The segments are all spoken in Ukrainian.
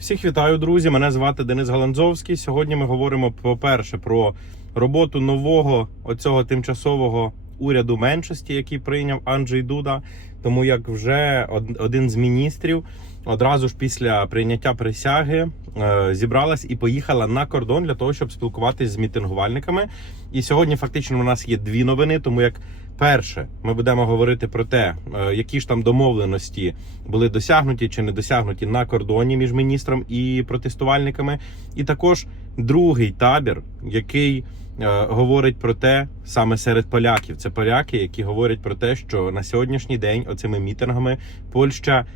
Всіх вітаю, друзі. Мене звати Денис Галанзовський. Сьогодні ми говоримо, по-перше, про роботу нового оцього тимчасового уряду меншості, який прийняв Анджей Дуда. Тому як вже один з міністрів одразу ж після прийняття присяги е, зібралась і поїхала на кордон для того, щоб спілкуватись з мітингувальниками. І сьогодні фактично у нас є дві новини, тому як перше, ми будемо говорити про те, е, які ж там домовленості були досягнуті чи не досягнуті на кордоні між міністром і протестувальниками. І також другий табір, який е, говорить про те, саме серед поляків, це поляки, які говорять про те, що на сьогоднішній день оцими мітингами Польща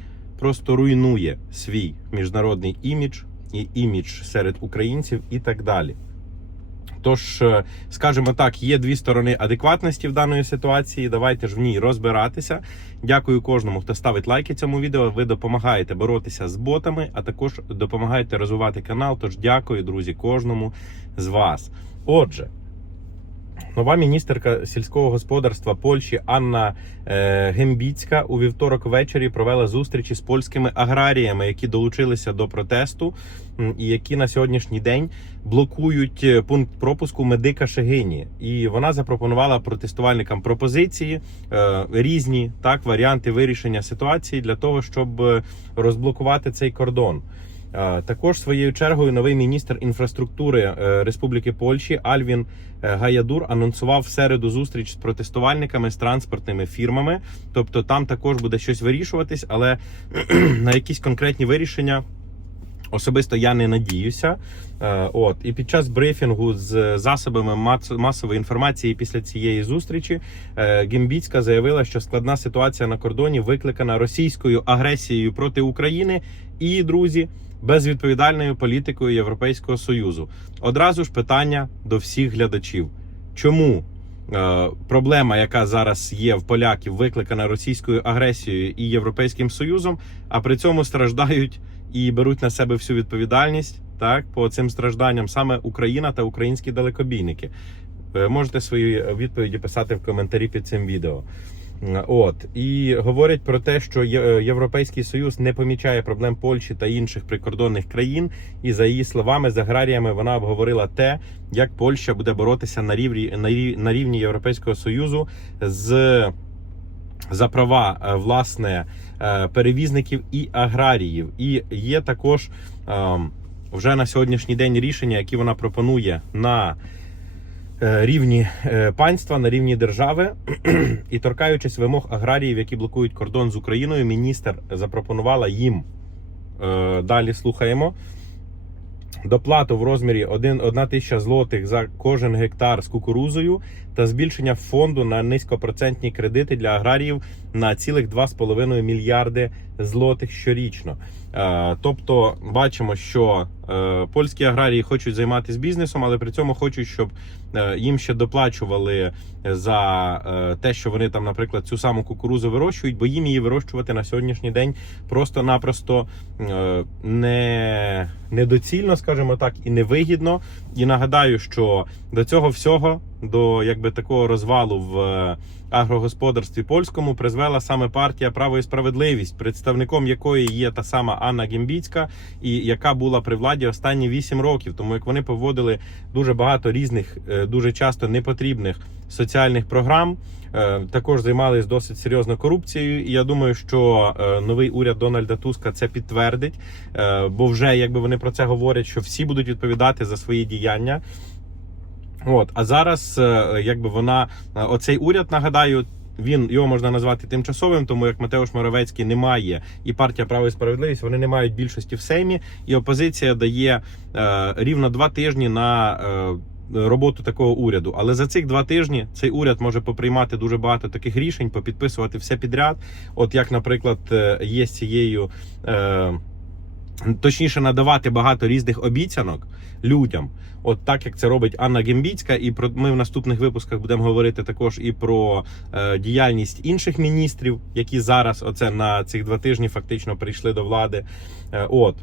просто руйнує свій міжнародний імідж і імідж серед українців і так далі. Тож, е, скажімо так, є дві сторони адекватності в даної ситуації. Давайте ж в ній розбиратися. Дякую кожному, хто ставить лайки цьому відео. Ви допомагаєте боротися з ботами, а також допомагаєте розвивати канал. Тож дякую, друзі, кожному з вас. Отже. Нова міністерка сільського господарства Польщі Анна е, Гембіцька у вівторок ввечері провела зустрічі з польськими аграріями, які долучилися до протесту, і які на сьогоднішній день блокують е, пункт пропуску медика Шегині. І вона запропонувала протестувальникам пропозиції е, різні так варіанти вирішення ситуації для того, щоб розблокувати цей кордон. Також своєю чергою новий міністр інфраструктури е, Республіки Польщі Альвін е, Гаядур анонсував в середу зустріч з протестувальниками з транспортними фірмами. Тобто там також буде щось вирішуватись, але на якісь конкретні вирішення. Особисто я не надіюся. Е, От і під час брифінгу з засобами масової інформації після цієї зустрічі е, Гембіцька заявила, що складна ситуація на кордоні викликана російською агресією проти України і друзі безвідповідальною політикою Європейського союзу. Одразу ж питання до всіх глядачів: чому? е, Проблема, яка зараз є в поляків, викликана російською агресією і Європейським Союзом, а при цьому страждають і беруть на себе всю відповідальність так по цим стражданням саме Україна та українські далекобійники. Ви можете свої відповіді писати в коментарі під цим відео. От і говорять про те, що Європейський Союз не помічає проблем Польщі та інших прикордонних країн. І за її словами, з аграріями вона обговорила те, як Польща буде боротися на рівні на рівні Європейського союзу з за права е, власне е, перевізників і аграріїв. І є також ем, вже на сьогоднішній день рішення, які вона пропонує на е, рівні панства, на рівні держави. І торкаючись вимог аграріїв, які блокують кордон з Україною, міністр запропонувала їм далі слухаємо. Доплату в розмірі 1 1 тисяча злотих за кожен гектар з кукурузою та збільшення фонду на низькопроцентні кредити для аграріїв на цілих 2,5 мільярди злотих щорічно. Е, Тобто, бачимо, що е, польські аграрії хочуть займатися бізнесом, але при цьому хочуть, щоб е, їм ще доплачували за те, що вони там, наприклад, цю саму кукурузу вирощують, бо їм її вирощувати на сьогоднішній день просто-напросто не недоцільно, скажімо так, і невигідно. І нагадаю, що до цього всього, до якби такого розвалу в е, агрогосподарстві польському, призвела саме партія Право і справедливість, представником якої є та сама Анна Гембіцька, і яка була при владі останні 8 років. Тому як вони поводили дуже багато різних, е, дуже часто непотрібних соціальних програм. е, Також займалися досить серйозно корупцією, і я думаю, що новий уряд Дональда Туска це підтвердить, бо вже якби вони про це говорять, що всі будуть відповідати за свої діяння. От, а зараз, е, якби вона, е, оцей уряд, нагадаю, він його можна назвати тимчасовим, тому як Матеуш Моровецький не має і партія право і справедливість, вони не мають більшості в Сеймі, і опозиція дає е, рівно два тижні на. Е, Роботу такого уряду, але за цих два тижні цей уряд може поприймати дуже багато таких рішень, попідписувати все підряд. От як, наприклад, е, є з цією е, точніше надавати багато різних обіцянок людям. От так як це робить Анна Гембіцька, і про ми в наступних випусках будемо говорити також і про е, діяльність інших міністрів, які зараз оце на цих два тижні фактично прийшли до влади. Е, от.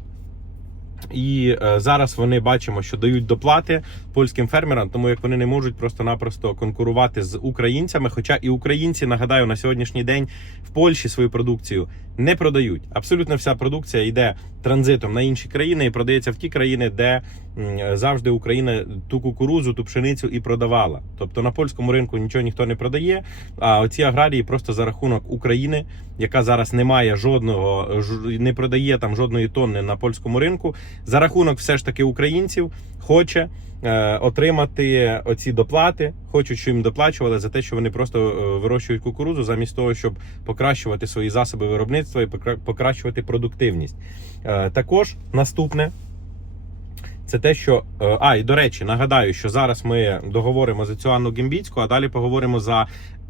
І е, зараз вони бачимо, що дають доплати польським фермерам, тому як вони не можуть просто-напросто конкурувати з українцями. Хоча і українці нагадаю на сьогоднішній день в Польщі свою продукцію не продають. Абсолютно вся продукція йде транзитом на інші країни і продається в ті країни, де завжди Україна ту кукурузу, ту пшеницю і продавала. Тобто на польському ринку нічого ніхто не продає. А оці аграрії просто за рахунок України, яка зараз не має жодного не продає там жодної тонни на польському ринку, за рахунок все ж таки українців хоче отримати оці доплати, хочуть, щоб їм доплачували за те, що вони просто е, вирощують кукурузу, замість того, щоб покращувати свої засоби виробництва і покращувати продуктивність. Е, також наступне. Це те, що е, а і до речі, нагадаю, що зараз ми договоримо за цю Анну Гімбіцьку, а далі поговоримо за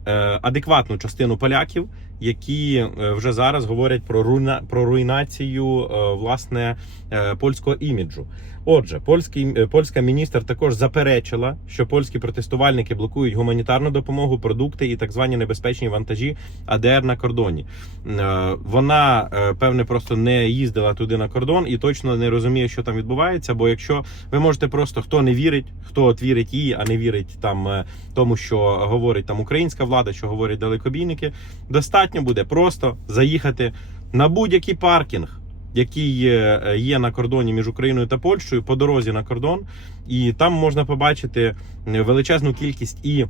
е, адекватну частину поляків, які е, вже зараз говорять про руйна про руйнацію е, власне е, польського іміджу. Отже, польський е, польська міністр також заперечила, що польські протестувальники блокують гуманітарну допомогу, продукти і так звані небезпечні вантажі АДР на кордоні. Е, Вона е, певне просто не їздила туди на кордон і точно не розуміє, що там відбувається. Бо якщо ви можете просто хто не вірить, хто от вірить їй, а не вірить там тому, що говорить там українська влада, що говорять далекобійники, достатньо буде просто заїхати на будь-який паркінг. Який є, е, на кордоні між Україною та Польщею по дорозі на кордон, і там можна побачити е, величезну кількість і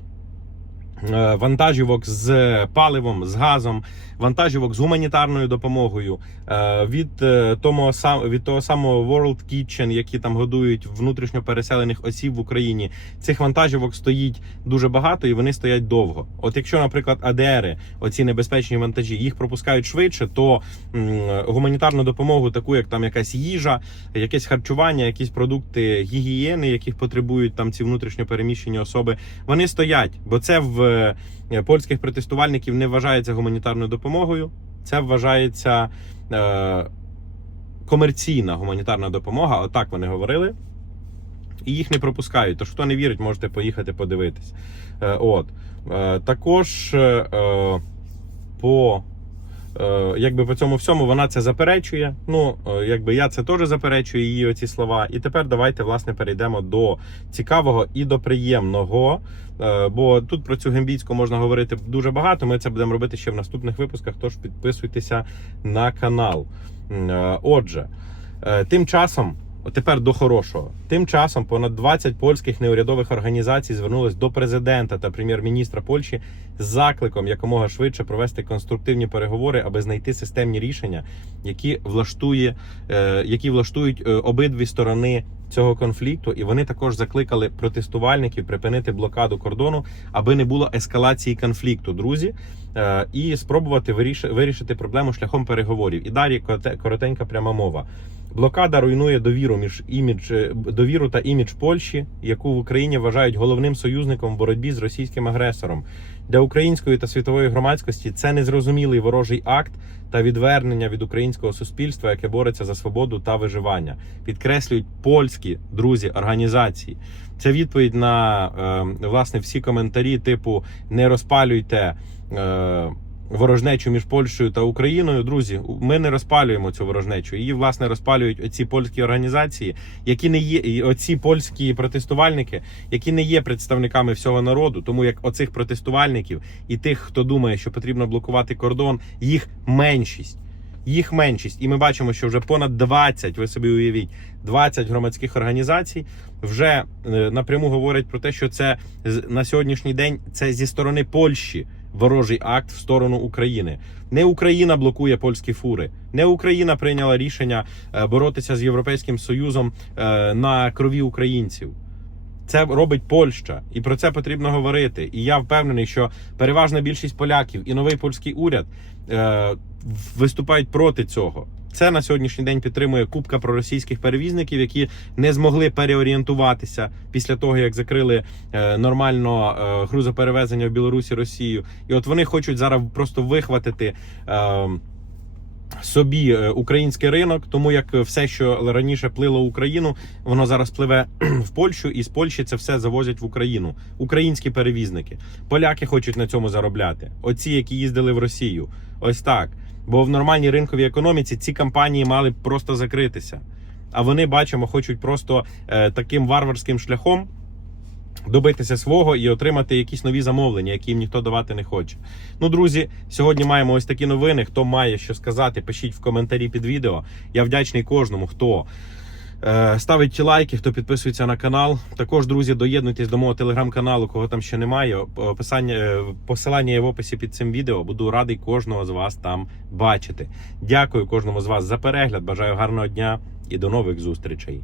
вантажівок з паливом, з газом, вантажівок з гуманітарною допомогою е, від е, того від того самого World Kitchen, які там годують внутрішньо переселених осіб в Україні. Цих вантажівок стоїть дуже багато і вони стоять довго. От якщо, наприклад, АДРи, оці небезпечні вантажі, їх пропускають швидше, то гуманітарну допомогу, таку як там якась їжа, якесь харчування, якісь продукти гігієни, яких потребують там ці внутрішньо переміщені особи, вони стоять, бо це в е, польських протестувальників не вважається гуманітарною допомогою. Це вважається е, комерційна гуманітарна допомога. Отак вони говорили. І їх не пропускають. Тож хто не вірить, можете поїхати подивитись. Е, от. Е, також е, е, по. Е, Якби по цьому всьому вона це заперечує. Ну, е, якби я це теж заперечую її оці слова. І тепер давайте власне перейдемо до цікавого і до приємного. Е, Бо тут про цю гембійську можна говорити дуже багато. Ми це будемо робити ще в наступних випусках. Тож підписуйтеся на канал. Отже, тим часом. Тепер до хорошого. Тим часом понад 20 польських неурядових організацій звернулись до президента та прем'єр-міністра Польщі з закликом якомога швидше провести конструктивні переговори, аби знайти системні рішення, які влаштує, е, які влаштують е, обидві сторони цього конфлікту. І вони також закликали протестувальників припинити блокаду кордону, аби не було ескалації конфлікту, друзі, е, і спробувати виріш- вирішити проблему шляхом переговорів. І далі короте- коротенька пряма мова. Блокада руйнує довіру між імідж е, довіру та імідж Польщі, яку в Україні вважають головним союзником в боротьбі з російським агресором. Для української та світової громадськості це незрозумілий ворожий акт та відвернення від українського суспільства, яке бореться за свободу та виживання. Підкреслюють польські друзі організації. Це відповідь на е, власне всі коментарі, типу не розпалюйте. Е, ворожнечу між Польщею та Україною. Друзі, ми не розпалюємо цю ворожнечу. Її власне розпалюють оці польські організації, які не є оці польські протестувальники, які не є представниками всього народу. Тому як оцих протестувальників і тих, хто думає, що потрібно блокувати кордон, їх меншість. Їх меншість, і ми бачимо, що вже понад 20, ви собі уявіть, 20 громадських організацій вже е, напряму говорять про те, що це на сьогоднішній день це зі сторони Польщі ворожий акт в сторону України. Не Україна блокує польські фури, не Україна прийняла рішення е, боротися з Європейським Союзом е, на крові українців. Це робить Польща, і про це потрібно говорити. І я впевнений, що переважна більшість поляків і новий польський уряд е, виступають проти цього. Це на сьогоднішній день підтримує купка проросійських перевізників, які не змогли переорієнтуватися після того, як закрили е, нормально е, грузоперевезення в Білорусі Росію. І от вони хочуть зараз просто вихватити. Е, Собі український ринок, тому як все, що раніше плило в Україну, воно зараз пливе в Польщу, і з Польщі це все завозять в Україну. Українські перевізники. Поляки хочуть на цьому заробляти. Оці, які їздили в Росію. Ось так. Бо в нормальній ринковій економіці ці компанії мали б просто закритися. А вони бачимо, хочуть просто е, таким варварським шляхом добитися свого і отримати якісь нові замовлення, які їм ніхто давати не хоче. Ну, друзі, сьогодні маємо ось такі новини. Хто має що сказати, пишіть в коментарі під відео. Я вдячний кожному, хто. Е, Ставить лайки, хто підписується на канал. Також, друзі, доєднуйтесь до мого телеграм-каналу, кого там ще немає. Описання, е, посилання є в описі під цим відео. Буду радий кожного з вас там бачити. Дякую кожному з вас за перегляд. Бажаю гарного дня і до нових зустрічей.